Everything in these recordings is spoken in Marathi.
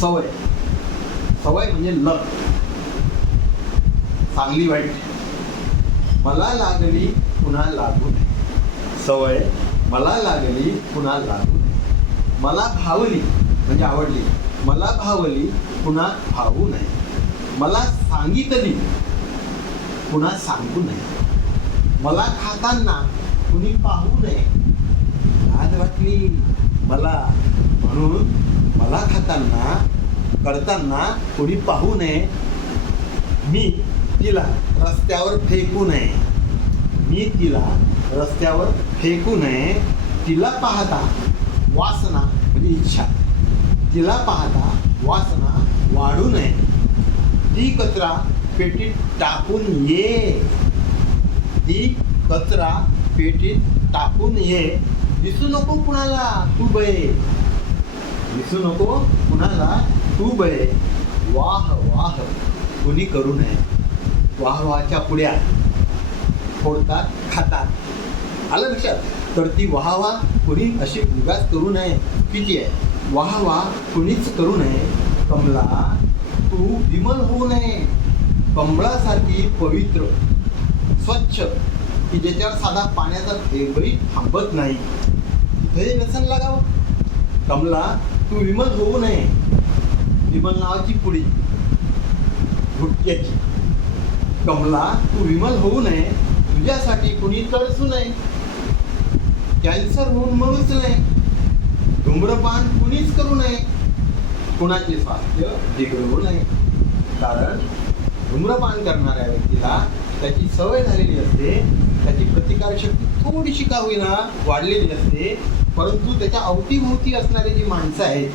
सवय. सवय म्हणजे लत चांगली वाईट. मला लागली पुन्हा लागू नये. सवय. मला लागली पुन्हा लागू नये. मला भावली म्हणजे आवडली. मला भावली पुन्हा भावू नये. मला सांगितली पुन्हा सांगू नये. मला खाताना कुणी पाहू नये. लाज वाटली मला म्हणून मला खाताना करताना कोणी पाहू नये. मी तिला रस्त्यावर फेकू नये. मी तिला रस्त्यावर फेकू नये. तिला पाहता वासना म्हणजे इच्छा. तिला पाहता वासना वाढू नये. ती कचरा पेटीत टाकून ये. ती कचरा पेटीत टाकून ये. दिसू नको कुणाला तू बये दिसू नको कुणाला? तू बळे. वाह वाह. कुणी करू नये. वाह वाहच्या पुड्या फोडतात खातात. आलं लक्षात? तर ती वाह वाह कुणी अशी उगाच करू नये. किती आहे? वाह वाह कुणीच करू नये. कमला तू विमल होऊ नये. कमळासारखी पवित्र स्वच्छ की ज्याच्यावर साधा पाण्याचा थेंबही थांबत नाही. तिथे व्यसन लागावं. कमला तू विमल होऊ नये. विमल नावाची पुडी घुटक्याची कमला तू विमल होऊ नये. तुझ्यासाठी कुणी तरसू नये. कॅन्सर होऊन मरूच नये. धूम्रपान कुणीच करू नये. कुणाचे स्वास्थ्य बिघडवू नये. कारण धूम्रपान करणाऱ्या व्यक्तीला त्याची सवय झालेली असते त्याची प्रतिकारशक्ती थोडीशी का होईना वाढलेली असते परंतु त्याच्या अवतीभोवती असणारी जी माणसं आहेत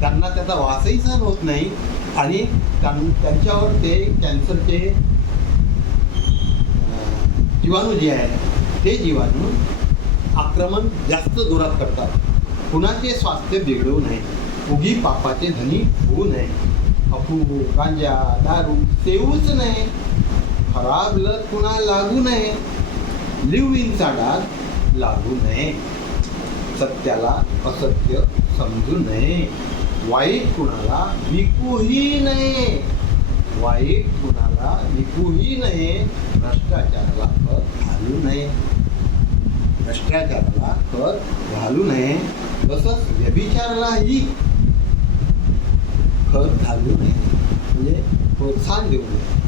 त्यांना त्याचा वासही सहन होत नाही आणि त्यां- त्यांच्यावर ते कॅन्सरचे जीवाणू जे आहेत ते जीवाणू आक्रमण जास्त जोरात करतात. कुणाचे स्वास्थ्य बिघडवू नये उगी पापाचे धनी होऊ नये अफू गांजा दारू सेवूच नये. खराब लत कुणा लागू नये. लिव्ह इनचा डाग लागू नये. सत्याला असत्य समजू नये. वाईट कुणाला विकूही नये. वाईट कुणाला विकूही नये. भ्रष्टाचाराला कर घालू नये. भ्रष्टाचाराला कर घालू नये. तसंच व्यभिचारालाही खत घालू नये. म्हणजे प्रोत्साहन देऊ नये.